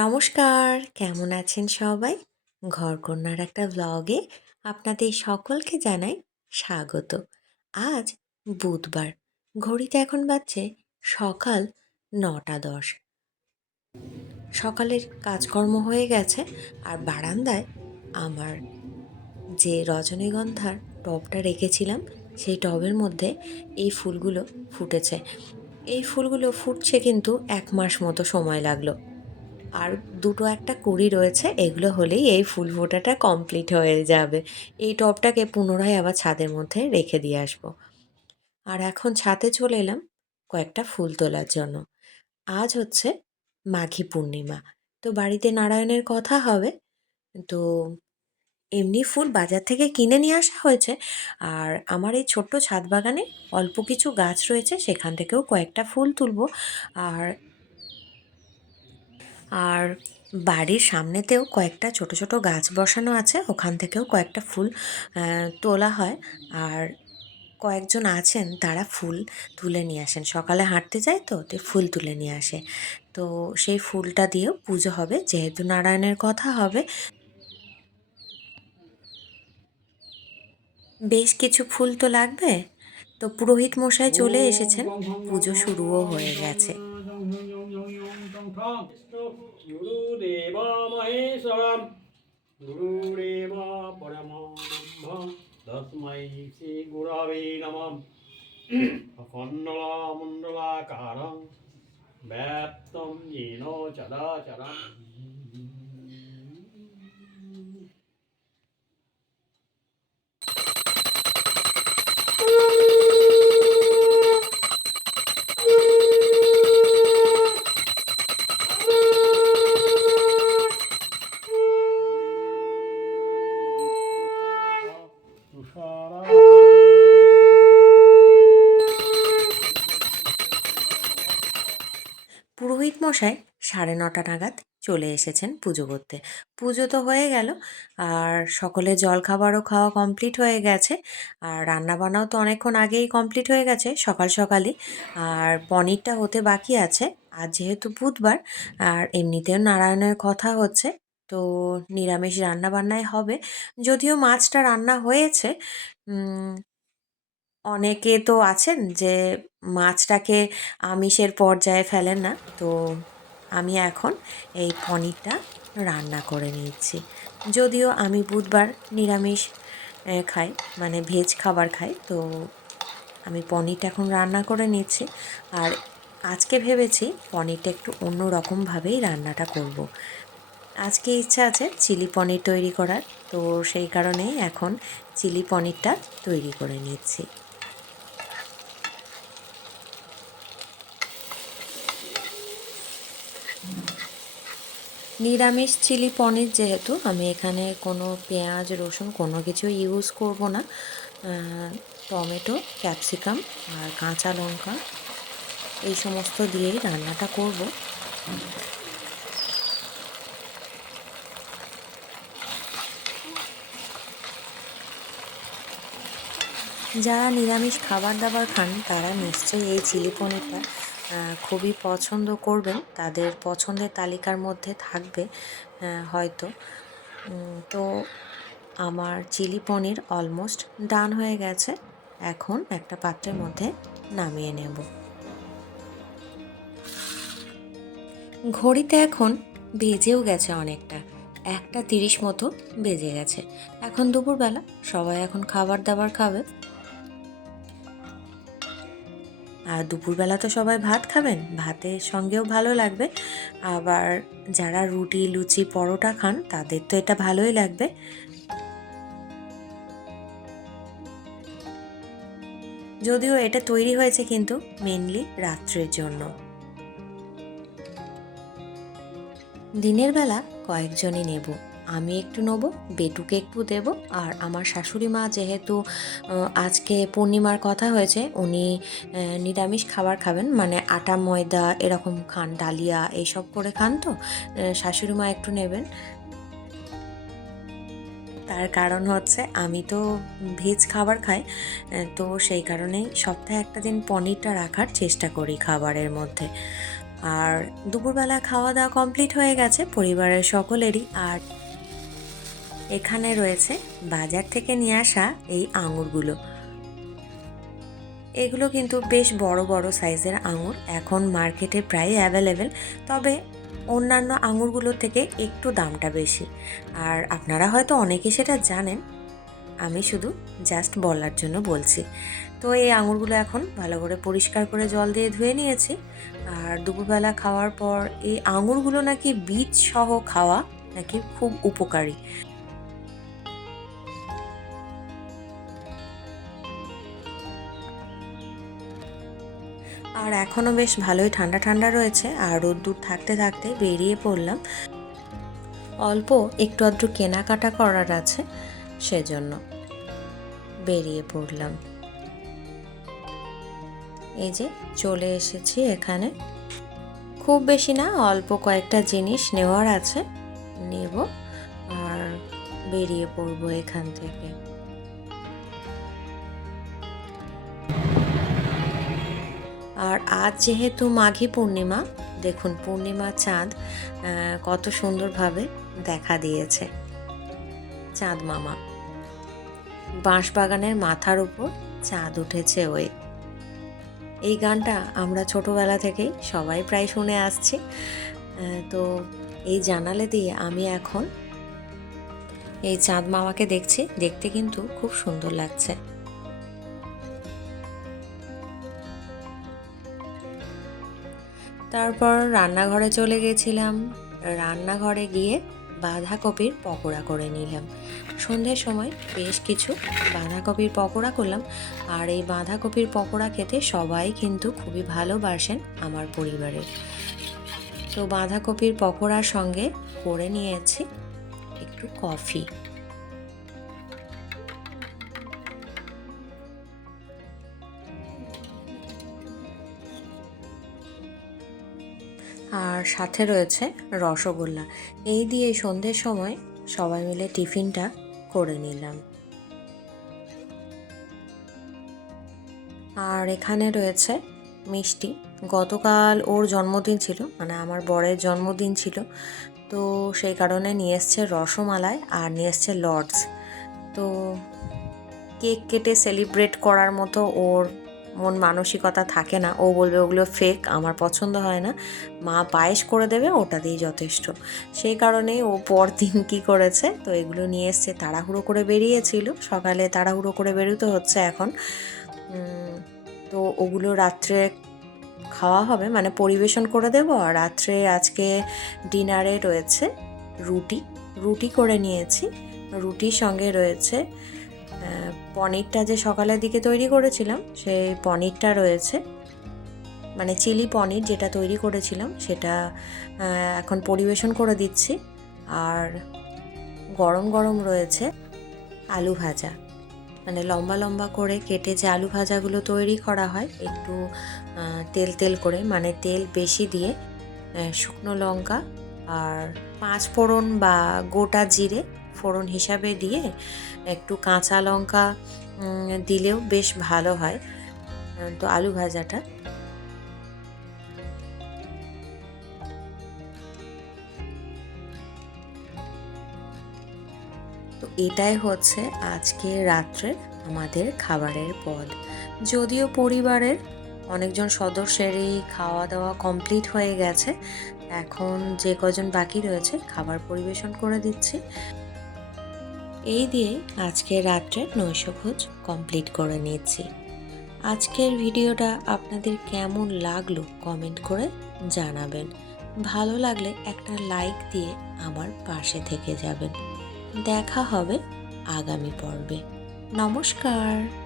নমস্কার, কেমন আছেন সবাই? ঘরকন্যার একটা ব্লগে আপনাদের সকলকে জানাই স্বাগত। আজ বুধবার, ঘড়িতে এখন বাজছে সকাল নটা দশ। সকালের কাজকর্ম হয়ে গেছে আর বারান্দায় আমার যে রজনীগন্ধার টবটা রেখেছিলাম, সেই টবের মধ্যে এই ফুলগুলো ফুটেছে। এই ফুলগুলো ফুটছে কিন্তু এক মাস মতো সময় লাগল। আর দুটো একটা কুড়ি রয়েছে, এগুলো হলেই এই ফুল ফোটাটা কমপ্লিট হয়ে যাবে। এই টবটাকে পুনরায় আবার ছাদের মধ্যে রেখে দিয়ে আসব। আর এখন ছাদে চলে এলাম কয়েকটা ফুল তোলার জন্য। আজ হচ্ছে মাঘী পূর্ণিমা। তো বাড়িতে নারায়ণের কথা হবে। তো এমনি ফুল বাজার থেকে কিনে নিয়ে আসা হয়েছে। আর আমার এই ছোট্ট ছাদ বাগানে অল্প কিছু গাছ রয়েছে, সেখান থেকেও কয়েকটা ফুল তুলবো। আর আর বাড়ির সামনেতেও কয়েকটা ছোট ছোট গাছ বসানো আছে। ওখান থেকেও কয়েকটা ফুল তোলা হয়। আর কয়েকজন আছেন, তারা ফুল তুলে নিয়ে আসেন। সকালে হাঁটতে যায় তো তো ফুল তুলে নিয়ে আসে। তো সেই ফুলটা দিয়েও পুজো হবে। যেহেতু নারায়ণের কথা হবে। বেশ কিছু ফুল তো লাগবে। তো পুরোহিত মশাই চলে এসেছেন। পুজো শুরুও হয়ে গেছে। গুরুদেব মহেশ্বরম গুরুদেব পরমানম্ভ তস্মৈ শ্রী গুরবে নমঃ অখণ্ডলামণ্ডলাকারং ব্যাপ্তম येन চরাচরম মশাই সাড়ে নটা নাগাদ চলে এসেছেন পুজো করতে। পুজো তো হয়ে গেল, আর সকলে জলখাবারও খাওয়া কমপ্লিট হয়ে গেছে, আর রান্নাবান্নাও তো অনেকক্ষণ আগেই কমপ্লিট হয়ে গেছে সকাল সকালই, আর পনিরটা হতে বাকি আছে। আর যেহেতু বুধবার, আর এমনিতেও নারায়ণের কথা হচ্ছে, তো নিরামিষ রান্নাবান্নাই হবে। যদিও মাছটা রান্না হয়েছে অনেকে তো আছেন যে মাছটাকে আমিষের পর্যায়ে ফেলেন না। তো আমি এখন এই পনিরটা রান্না করে নিচ্ছি। যদিও আমি বুধবার নিরামিষ খাই মানে ভেজ খাবার খাই। তো আমি পনিরটা এখন রান্না করে নিচ্ছি। আর আজকে ভেবেছি পনিরটা একটু অন্য রকমভাবেই রান্নাটা করব। আজকে ইচ্ছা আছে চিলি পনির তৈরি করার। তো সেই কারণেই এখন চিলি পনিরটা তৈরি করে নিচ্ছি। নিরামিষ চিলি পনির যেহেতু, আমি এখানে কোনো পেঁয়াজ, রসুন কোনো কিছু ইউজ করব না। টমেটো, ক্যাপসিকাম আর কাঁচা লঙ্কা, এই সমস্ত দিয়েই রান্নাটা করব। যারা নিরামিষ খাবার দাবার খান, তারা নিশ্চয়ই এই চিলি পনিরটা খুবই পছন্দ করবেন। তাদের পছন্দের তালিকার মধ্যে থাকবে হয়তো। তো আমার চিলি পনির অলমোস্ট ডান হয়ে গেছে। এখন একটা পাত্রের মধ্যে নামিয়ে নেব। ঘড়িতে এখন বেজেও গেছে অনেকটা। একটা তিরিশ মতো বেজে গেছে। এখন দুপুরবেলা, সবাই এখন খাবার দাবার খাবে। আর দুপুরবেলা তো সবাই ভাত খাবেন, ভাতের সঙ্গেও ভালো লাগবে। আবার যারা রুটি, লুচি, পরোটা খান, তাদের তো এটা ভালোই লাগবে। যদিও এটা তৈরি হয়েছে কিন্তু মেনলি রাত্রের জন্য। দিনের বেলা কয়েকজনই নেব। আমি একটু নেব, বেটুকে একটু দেব। আর আমার শাশুড়ি মা যেহেতু আজকে পূর্ণিমার কথা হয়েছে, উনি নিরামিষ খাবার খাবেন। মানে আটা, ময়দা, এরকম খান, ডালিয়া, এইসব করে খান তো শাশুড়ি মা একটু নেবেন। তার কারণ হচ্ছে, আমি তো ভেজ খাবার খাই তো সেই কারণেই সপ্তাহে একটা দিন পনিরটা রাখার চেষ্টা করি খাবারের মধ্যে। আর দুপুরবেলা খাওয়া দাওয়া কমপ্লিট হয়ে গেছে, পরিবারের সকলেরই। আর এখানে রয়েছে বাজার থেকে নিয়ে আসা এই আঙুরগুলো। এগুলো কিন্তু বেশ বড় বড় সাইজের আঙুর। এখন মার্কেটে প্রায় অ্যাভেলেবেল, তবে অন্যান্য আঙুরগুলোর থেকে একটু দামটা বেশি। আর আপনারা হয়তো অনেকে সেটা জানেন, আমি শুধু জাস্ট বলার জন্য বলছি। তো এই আঙুরগুলো এখন ভালো করে পরিষ্কার করে জল দিয়ে ধুয়ে নিয়েছি। আর দুপুরবেলা খাওয়ার পর এই আঙুরগুলো নাকি বীজ সহ খাওয়া নাকি খুব উপকারী। আর এখনও বেশ ভালোই ঠান্ডা ঠান্ডা রয়েছে আর রোদ্দুর থাকতে থাকতে বেরিয়ে পড়লাম। অল্প একটু আধটু কেনাকাটা করার আছে, সেজন্য বেরিয়ে পড়লাম। এই যে চলে এসেছি এখানে। খুব বেশি না, অল্প কয়েকটা জিনিস নেওয়ার আছে, নেব আর বেরিয়ে পড়ব এখান থেকে। আর আজ যেহেতু মাঘী পূর্ণিমা, দেখুন পূর্ণিমা চাঁদ কত সুন্দরভাবে দেখা দিয়েছে। চাঁদ মামা। বাঁশবাগানের মাথার উপর চাঁদ উঠেছে ওই। এই গানটা আমরা ছোটবেলা থেকেই সবাই প্রায় শুনে আসছি। তো এই জানালে দিয়ে আমি এখন এই চাঁদ মামাকে দেখছি, দেখতে কিন্তু খুব সুন্দর লাগছে। তারপর রান্নাঘরে চলে গেছিলাম। রান্নাঘরে গিয়ে বাঁধাকপির পকোড়া করে নিলাম। সন্ধ্যের সময় বেশ কিছু বাঁধাকপির পকোড়া করলাম। আর এই বাঁধাকপির পকোড়া খেতে সবাই কিন্তু খুবই ভালোবাসেন আমার পরিবারের। তো বাঁধাকপির পকোড়ার সঙ্গে করে নিয়েছি একটু কফি। আর সাথে রয়েছে রসগোল্লা। এই দিয়ে সন্ধ্যের সময় সবাই মিলে টিফিনটা করে নিলাম। আর এখানে রয়েছে মিষ্টি। গতকাল ওর জন্মদিন ছিল মানে আমার বরের জন্মদিন ছিল। তো সেই কারণে নিয়ে এসছে রসমালাই আর নিয়ে এসছে লর্ডস। তো কেক কেটে সেলিব্রেট করার মতো ওর মন মানসিকতা থাকে না। ও বলবে, ওগুলো ফেক আমার পছন্দ হয় না। মা পায়েস করে দেবে, ওটা দিয়েই যথেষ্ট। সেই কারণে ও পরদিন কী করেছে, তো এগুলো নিয়ে এসছে, তাড়াহুড়ো করে বেরিয়েছিল। সকালে তাড়াহুড়ো করে বেরোতে হচ্ছে এখন। তো ওগুলো রাত্রে খাওয়া হবে মানে পরিবেশন করে দেবো। আর রাত্রে আজকে ডিনারে রয়েছে রুটি। রুটি করে নিয়েছি। রুটির সঙ্গে রয়েছে পনিরটা যে সকালের দিকে তৈরি করেছিলাম, সেই পনিরটা রয়েছে। মানে চিলি পনির যেটা তৈরি করেছিলাম, সেটা এখন পরিবেশন করে দিচ্ছি। আর গরম গরম রয়েছে আলু ভাজা। মানে লম্বা লম্বা করে কেটে যে আলু ভাজাগুলো তৈরি করা হয়, একটু তেল তেল করে মানে তেল বেশি দিয়ে শুকনো লঙ্কা আর পাঁচ ফোড়ন বা গোটা জিরে ফোড়ন হিসাবে দিয়ে একটু কাঁচা লঙ্কা দিলেও বেশ ভালো হয়। তো আলু ভাজাটা। তো এটাই হচ্ছে আজকে রাত্রের আমাদের খাবারের পদ। যদিও পরিবারের অনেকজন সদস্যেরই খাওয়া দাওয়া কমপ্লিট হয়ে গেছে, এখন যে কজন বাকি রয়েছে, খাবার পরিবেশন করে দিচ্ছি। এই দিয়ে আজকে রাত্রে নৈশভোজ কমপ্লিট করে নিয়েছি। আজকের ভিডিওটা আপনাদের কেমন লাগল কমেন্ট করে জানাবেন। ভালো লাগলে একটা লাইক দিয়ে আমার পাশে থেকে যাবেন। দেখা হবে আগামী পর্বে। নমস্কার।